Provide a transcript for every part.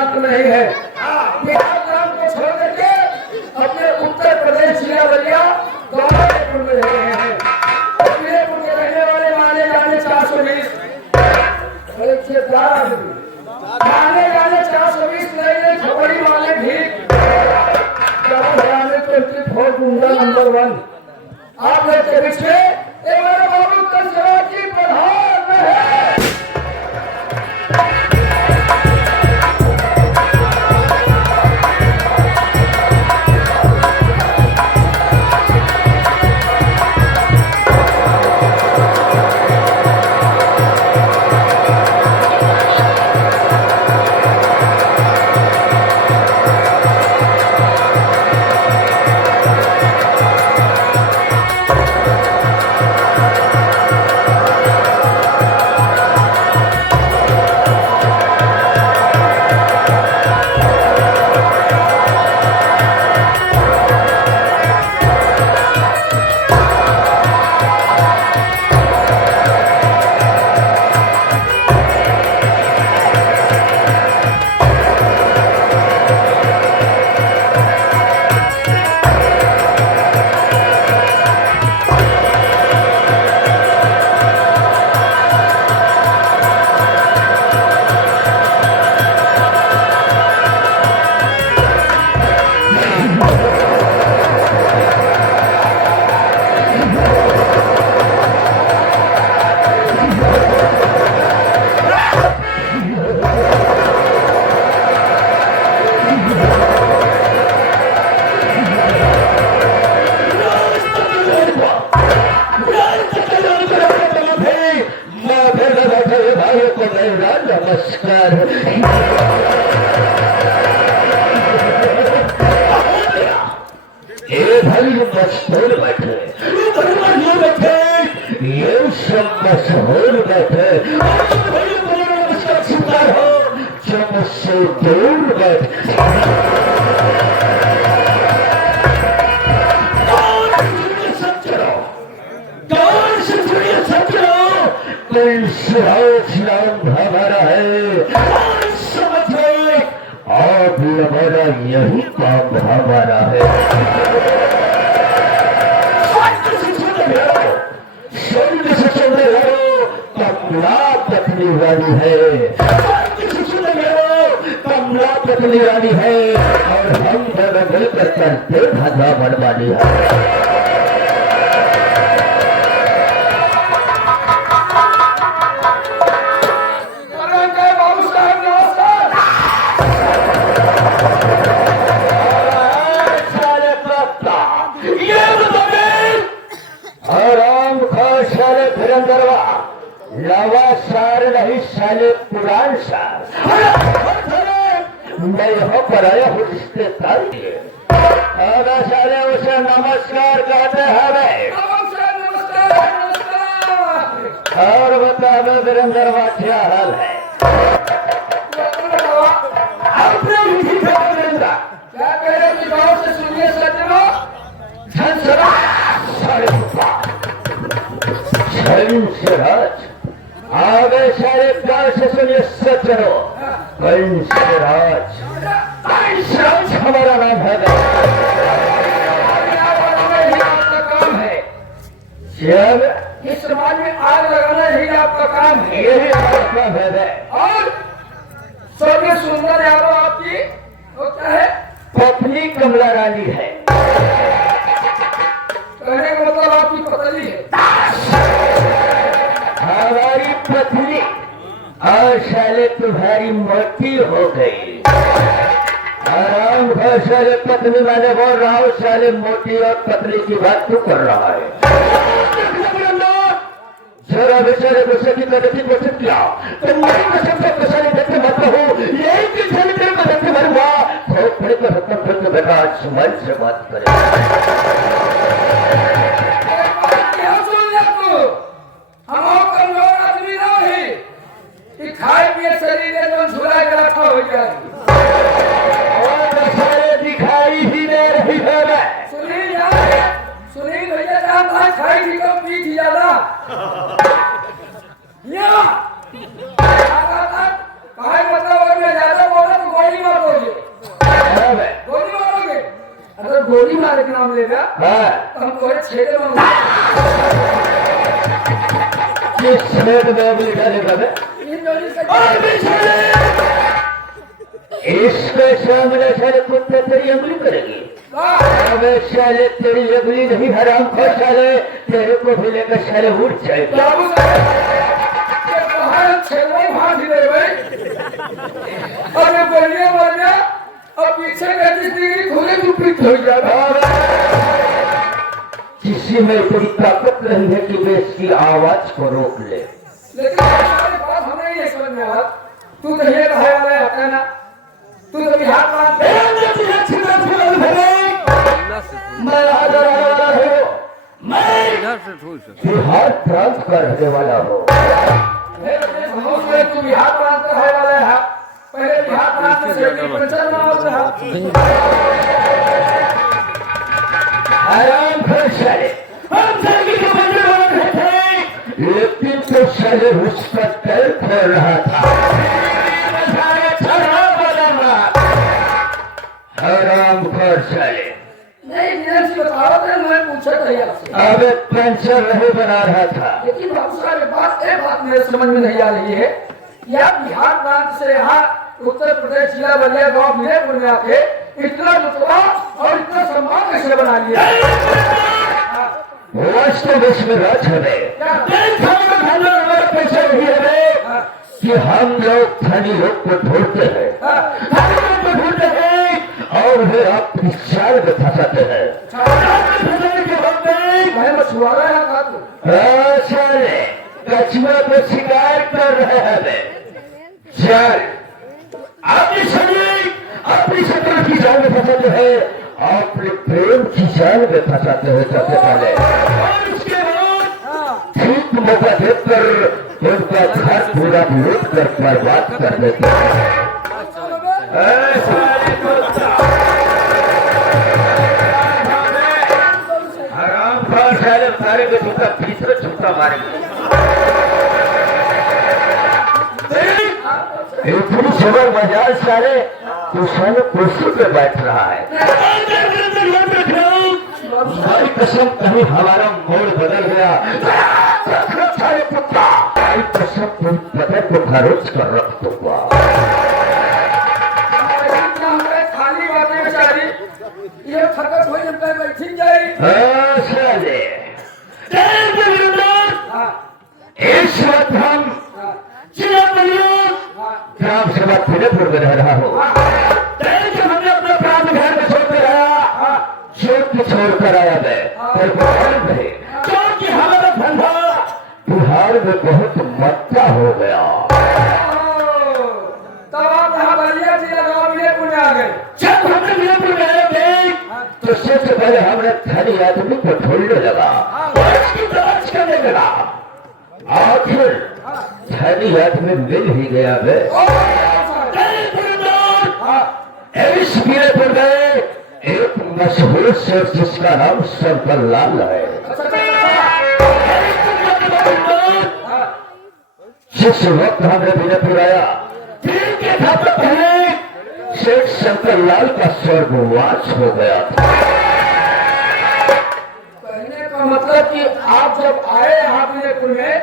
प्राप्त नहीं है। बिहार ग्राम को छोड़ करके अपने उत्तर प्रदेश जिला बलिया गौरवपुर में रह रहे हैं। उदयपुर के रहने वाले माने जाने 420 माने जाने 420 नई खबरी वाले भी नंबर 1 आप लोग के बीच में एक मेरे बाबू का शिवाजी प्रधान है। नमस्कार। ये भाई मशहूर बैठे, ये सब मशहूर बैठे, शिकार हो जो मुझसे दूर बैठे। हमारा है समझे आप हमारा यही काम हमारा है। स्वर्ग से चलने वालों कमला पत्नी वाली है, कमला पत्नी वाली है और हम दोनों मिलकर करते धंधा बनवानी है। नवा सार नहीं साले पुरान सार। मैं यहाँ पर आया हूँ रिश्तेदार के साले उसे नमस्कार कहते हैं। और बता दो वीरेंद्र क्या हाल है? क्या कह रहे गाँव से सुनिए सज्जनों, आगे सारे गांव से सुनिए सज्जनों, कंसराज हमारा नाम है। काम है जब इस समाज में आग लगाना ही आपका काम है, यही आपका भेद है। और स्वर्गीय सुंदर यादव आपकी होता है पत्नी कमला रानी है। कहने का मतलब आपकी पत्नी है। हमारी पत्नी और साले तुम्हारी मोटी हो गई। आराम से साले पत्नी मैंने बोल रहा हूँ, साले मोटी और पतली की बात तू कर रहा है। जरा बेचारे गुस्से की प्रगति को चुप किया तो मेरी कसम से कसाई देते मत रहो, यही कि साले तेरे को देते मरूंगा। बहुत बड़े पर खत्म करके बेटा सुमन से बात करे। खाए पिए शरीर है तो झूला के रखा हो जाए और दिखाई ही दे रही है। सुनील भैया जहाँ खाई थी तो पी थी ज्यादा मतलब ज्यादा बोला तो गोली तुम्हारे नाम लेगा हाँ तो हम तुम्हारे छेड़े में किस छेद में अगली डालेगा बे? इन जोड़ी से इसके सामने सारे कुत्ते तेरी अगली करेगी। अबे साले तेरी अगली नहीं हराम खो साले, तेरे को भी लेकर साले उठ जाएगा। बाबू ये बाहर छेड़े भाग दे भाई। अरे बोलिए अब पीछे का जिंदगी खुले चुप हो जाएगा। किसी में इतनी ताकत नहीं है कि वे इसकी आवाज को रोक ले। लेकिन हमारे पास हमें ये समझ में आया, तू तो ये कहा वाला है ना, तू तो बिहार मैं बिहार प्रांत का रहने वाला हूँ। तू बिहार प्रांत का रहने वाला है। पहले बिहार प्रांत में से प्रचार आराम कर साले, हम सर्गी के बंदे बन रहे थे, लेकिन तो साले उसका दिल खोल रहा था। आराम कर साले। नहीं सी बताओ तो मैं पूछा था आपसे। अब पंचर नहीं बना रहा था। लेकिन बाबू साहब एक बात मेरे समझ में नहीं आ रही है, या बिहार प्रांत से यहाँ उत्तर प्रदेश जिला बलिया गाँव मिलेपुर में आके इतना रुतबा और इतना सम्मान कैसे बना लिया? वास्तव इसमें राज है कैसे नहीं है कि हम लोग धनी लोग को ढूंढते हैं, ढूंढते हैं और वे अपनी चाल में फंसाते हैं। मैं मछुआरा है कछुआ को शिकार कर रहे हैं। चल अपनी शत्रु की जाल में फंसाते हैं, अपने प्रेम की जाल में फंसाते हैं सबसे पहले। और उसके बाद ठीक मौका देखकर उनका घर पूरा लूट कर बर्बाद कर देते हैं। सारे को झूठा तीसरा झूठा मारेंगे। इतनी जबर मजाल सारे तो साले कुर्सी पे बैठ रहा है। हमारी कसम कहीं हमारा मोड़ बदल गया, सारे पुत्ता हमारी कसम तुम पता को खरोच कर रख दूंगा। खाली बातें बेचारी ये फकत हो जाए बैठी जाए। इस वक्त हम जिला ग्राम सभा फिरोजपुर में रह रहा हूँ। हमने अपना प्राण घर में छोड़ कर आया, छोड़ कर आया मैं, क्योंकि हमारा धंधा बिहार में बहुत मक्का हो गया। तब आप यहाँ बलिया जिला गाँव मिलेपुर में आ गए। जब हमने मिलेपुर में आए तो सबसे पहले हमने धनी आदमी को ढूंढने लगा, उसकी तलाश करने लगा। आखिर धनी आदमी मिल ही गया है। इस मिलेपुर में एक मशहूर शेख जिसका नाम शंकर लाल है। जिस वक्त हमने मिलेपुर आया शेख शंकर लाल का स्वर्गवास हो गया था। कहने का मतलब कि आप जब आए यहाँ मिलेपुर में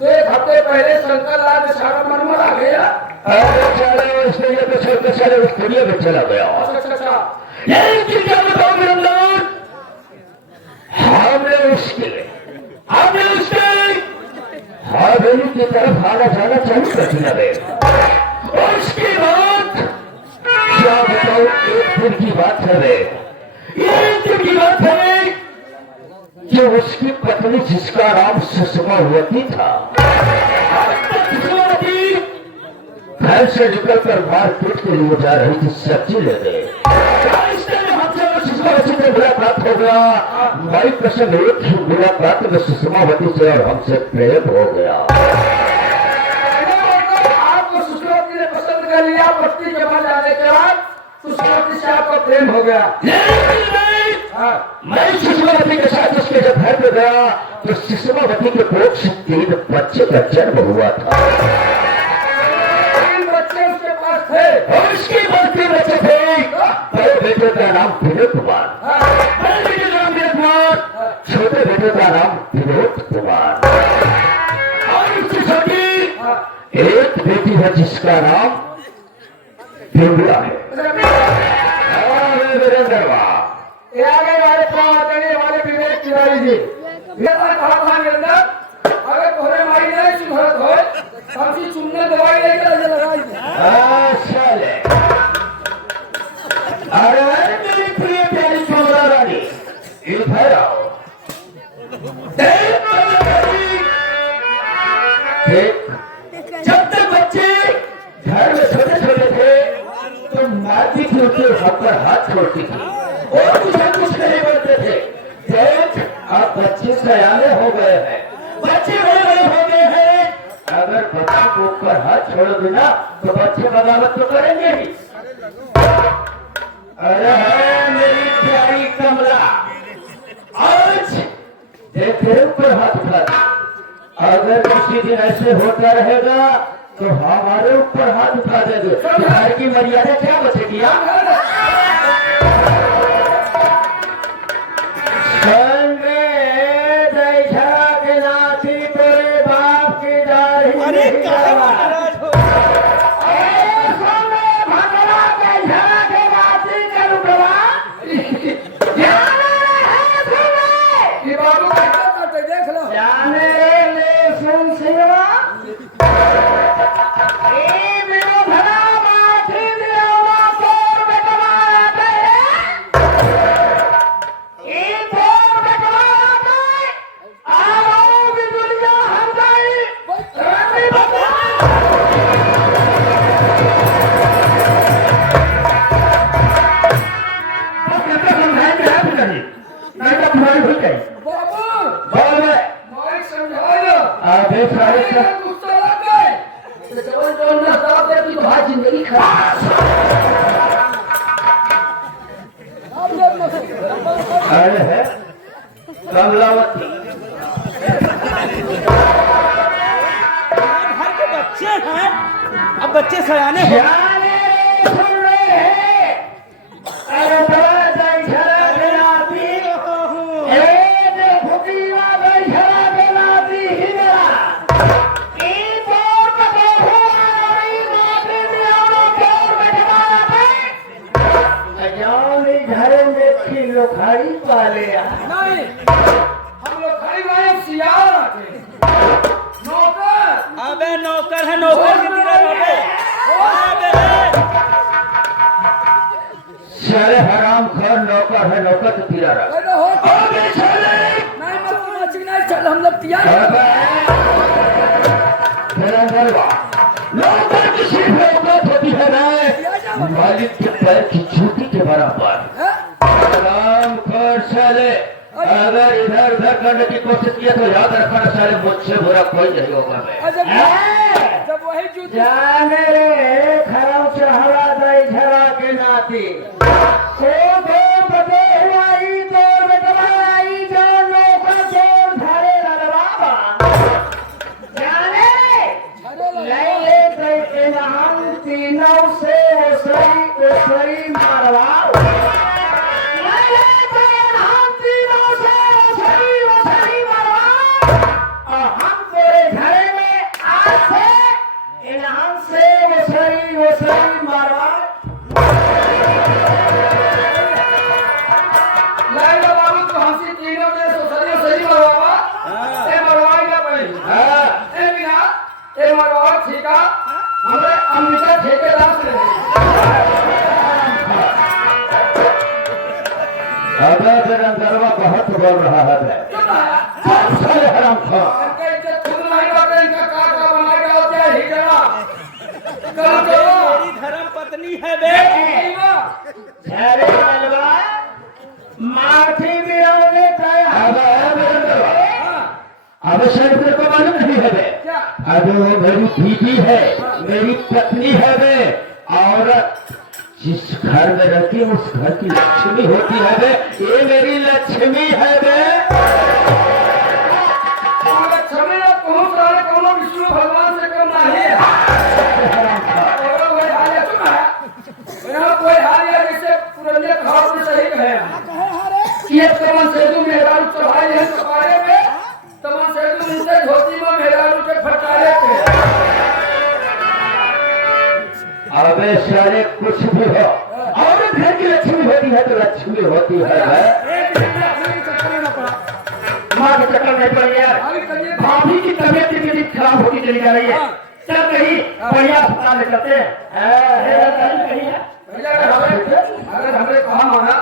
तो एक हफ्ते पहले शंकर लाल में सारा मरमर आ गया। सारे उस दुनिया में चला गया। यही क्या बताओ मेरे अंदर, हमने उसके हवेली की तरफ आना जाना चालू कर दिया गया। उसके बाद क्या बताओ, एक दिन की बात है, एक दिन की बात है कि उसकी पत्नी जिसका नाम सुषमावती था, घर से निकलकर मार्केट के लिए जा रही थी, सब्जी लेने। सुषमावती से मुलाकात हो गया। भाई कसम एक ही मुलाकात में सुषमावती से और हमसे प्रेम हो गया। आपको सुषमावती ने पसंद कर लिया, पत्नी के पास जाने के बाद सुषमावती से आपका प्रेम हो गया। मैं सुषमावती के साथ उसके जब घर पे गया तो सुषमावती के कोख से 3 बच्चे का जन्म हुआ था। 3 बच्चे उसके पास थे और उसके बाद 3 बच्चे थे। बेटे का नाम विनोद कुमार, बड़े बेटे का नाम विनोद कुमार, छोटे बेटे का नाम विनोद कुमार, और इससे छोटी एक बेटी है जिसका नाम बिमला है। ये आ गए हमारे पाँव आदरणीय वाले विवेक तिवारी जी। ये कहा के अंदर अगर तोहरे मारी नहीं सुधरत हो काफी चुनने दवाई लेकर लगाई। अच्छा ले, अरे मेरी प्रिय प्यारी कमला रानी, इधर आओ। जब तक बच्चे घर में छोटे छोटे थे तो मारती थी, उनके हाथ पर हाथ छोड़ती थी और कुछ नहीं बोलते थे। देख अब बच्चे सयाने हो गए हैं, बच्चे बड़े हो गए हैं, अगर बच्चे को ऊपर हाथ छोड़ देना तो बच्चे बगावत तो करेंगे ही। अरे मेरी प्यारी कमला, आज देख तेरे ऊपर हाथ उठा दे, अगर किसी दिन ऐसे होता रहेगा तो हमारे ऊपर हाथ उठा देंगे, घर की मर्यादा क्या बचेगी? जिंदगी खराब है कमलावती। घर के बच्चे हैं, अब बच्चे सयाने हो लोखाड़ी पाले नहीं, हम लोखाड़ी वाले सियार आते नौकर। अबे नौकर है, नौकर की तरह सारे हराम खोर नौकर है, नौकर तो तीरा चल हम लोग नौकर की सिर्फ औकात होती है ना मालिक के पैर की जूती के बराबर। हराम खोर साले, अगर इधर उधर करने की कोशिश किया तो याद रखना साले मुझसे बुरा कोई नहीं होगा। जब वही जाने रे खराब चढ़ा दई झरा के नाती को दो बदे हुआई तोर में दबाई जान नौकर तोर धरे लड़वावा जाने ले ले गए इनाम तीनों से उसरी मारवाओ बहुत बोल रहा है हराम मेरी धर्म पत्नी है बे। माफी भी अब शायद मेरे को मालूम नहीं है बे, अब मेरी बीवी है, मेरी पत्नी है बे, औरत जिस घर में रहती है उस घर की लक्ष्मी होती है बे, ये मेरी लक्ष्मी है बे। लक्ष्मी विष्णु भगवान से कम नहीं है। कोई हाल है जैसे पुरंदर अबे सारे कुछ भी हो, औरत घर की लक्ष्मी होती है तो लक्ष्मी होती है। एक घंटा अपने चक्कर में न पड़ा। माँ के चक्कर नहीं पड़ी यार, भाभी की तबीयत इतनी खराब होती चली जा रही है। चल कहीं बढ़िया अस्पताल में चलते हैं। कहीं है भैया अगर हमें काम होना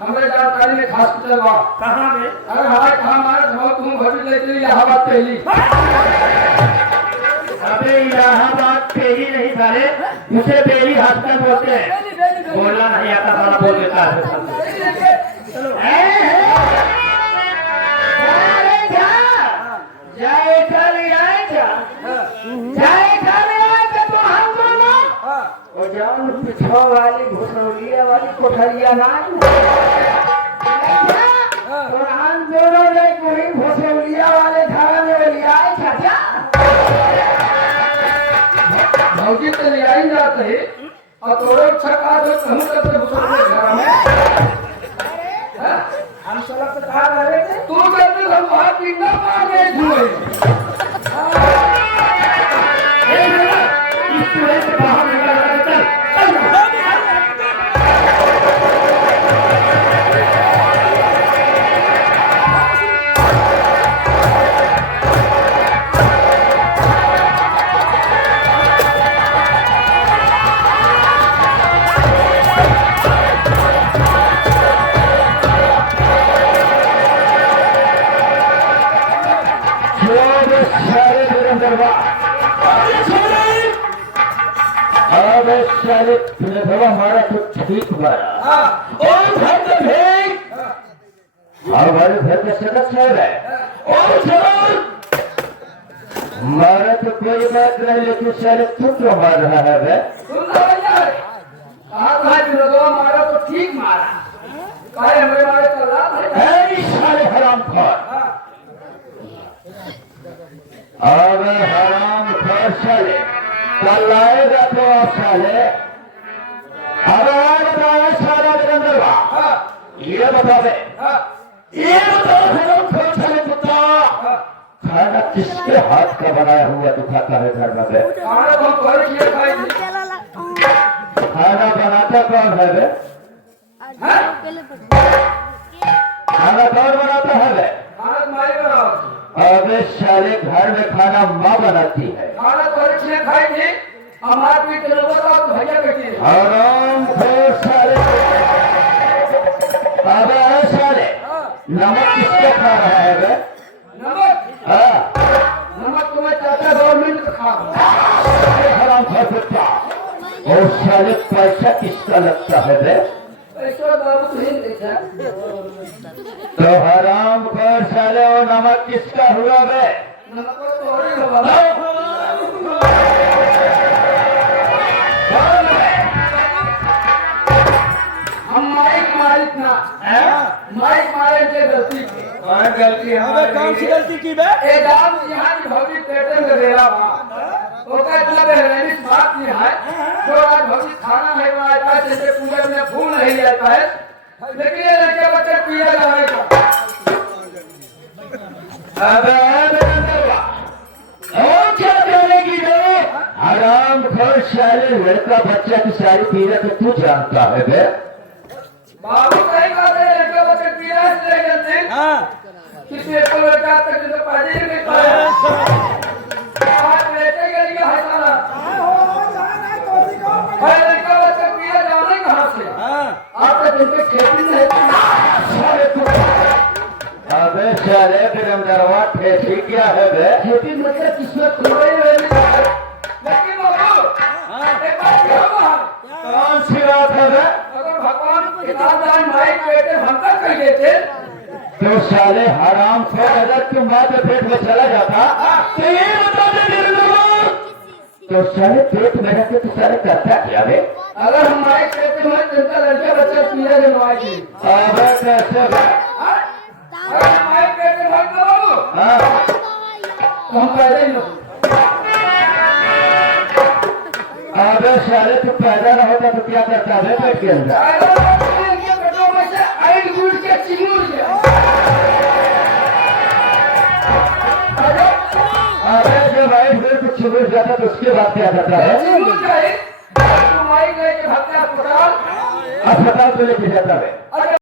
हमें जानकारी में हॉस्पिटल वहाँ कहाँ में? अगर हमारे काम आए तो तुम भरी लेके इलाहाबाद पहली अबे इलाहाबाद पेरी नहीं सारे, उसे बेरी हॉस्पिटल बोलते हैं। बोलना नहीं आता सारा बोल देता है। पिछो वाली घुसौलिया वाली कोठरिया नहीं कुरान दोनों लोग वही घुसौलिया वाले धारा में लिया चाचा। भौजी तो ले आई जाते है और तोरे छका दो हम करते घुसोगे घर में हम सड़क पे कहाँ रह रहे थे? तू करते हम बाहर पिंडा मार रहे थे बाहर निकल चल हमारा तो ठीक मारा और घर में भेज हमारे घर का सदस्य है और चलो मारा तो कोई बात नहीं, लेकिन सारे तू क्यों मार रहा है बे? सुन लो यार कहा था विरोधवा मारा तो ठीक मारा काहे हमें मारे चल रहा है सारे हराम खोर। अब हराम खोर साले कल आएगा तो आप साले अब आएगा सारा वीरेंद्रवा ये बता दे, ये बताओ हराम खोर साले कुत्ता खाना किसके हाथ का बनाया हुआ तू खाता है घर में बे? खाना बहुत बड़ी ये खाई थी खाना बनाता कौन है बे? खाना कौन बनाता है बे? खाना तुम्हारी बनाओ अबे साले घर में खाना माँ बनाती है। खाना तो ये खाई थी हमारे पीछे लोगों का भैया बेटी हराम खोर साले अबे साले नमक किसके खा रहा है बे? नमक हाँ नमक तुम्हें चाचा गवर्नमेंट का खा हराम खोर कुत्ता और साले पैसा किसका लगता है बे? ऐसा बाबू तो नहीं देखा तो हराम खोर साले और नमक किसका हुआ बे? नमक तो हो रही बाबा हम माइक ना माइक मारे के गलती की गलती अबे कौन सी गलती की बे? ए दाम यहाँ की भौजी पेटे में दे रहा था वो का मतलब है इस बात नहीं है जो आज भौजी खाना है वो आज जैसे पूरे में फूल नहीं जाता है लेकिन ये लड़के बच्चे पिया जाने का क्या करेगी रे? हराम खोर साले लड़का बच्चा की सारी पीड़ा तो तू जानता है बे? बाबू सही बात है लड़के बच्चे पिया इसलिए करते हैं हाँ किसी को लड़का तक जो पाजी नहीं पाया आज बेटे के लिए है साला है लड़का बच्चे पिया जाने कहाँ से हाँ आपके दिन पे खेती नहीं अबे साले वीरेंद्रवा ठेठी क्या है बे? खेती मतलब किस्मत थोड़ी रहने का है लेकिन बाबू एक बात क्यों बाहर कौन सी बात है बे? अगर भगवान किताबदान भाई पेटे हम तक कर देते तो साले हराम खोर अगर तुम माँ के पेट में चला जाता तो ये बता दे वीरेंद्रवा तो साले पेट में रहते तो साले करता क्या बे? अगर हमारे पेटे में जिनका लड़का बच्चा पिया जनवाएगी अबे कैसे बे? अगर हमारे पेटे में बाबू हाँ तो हम पैदा ही नहीं अबे साले तू पैदा न होता तो क्या करता है पेट के अंदर? पेटों में से आइल गुड़ के चिमूर गया अबे जब आई फिर कुछ छुप जाता तो उसके बाद क्या करता है? चिमूर जाए तुम आई गए कि भक्ता अस्पताल अस्पताल को लेके जाता है। अरे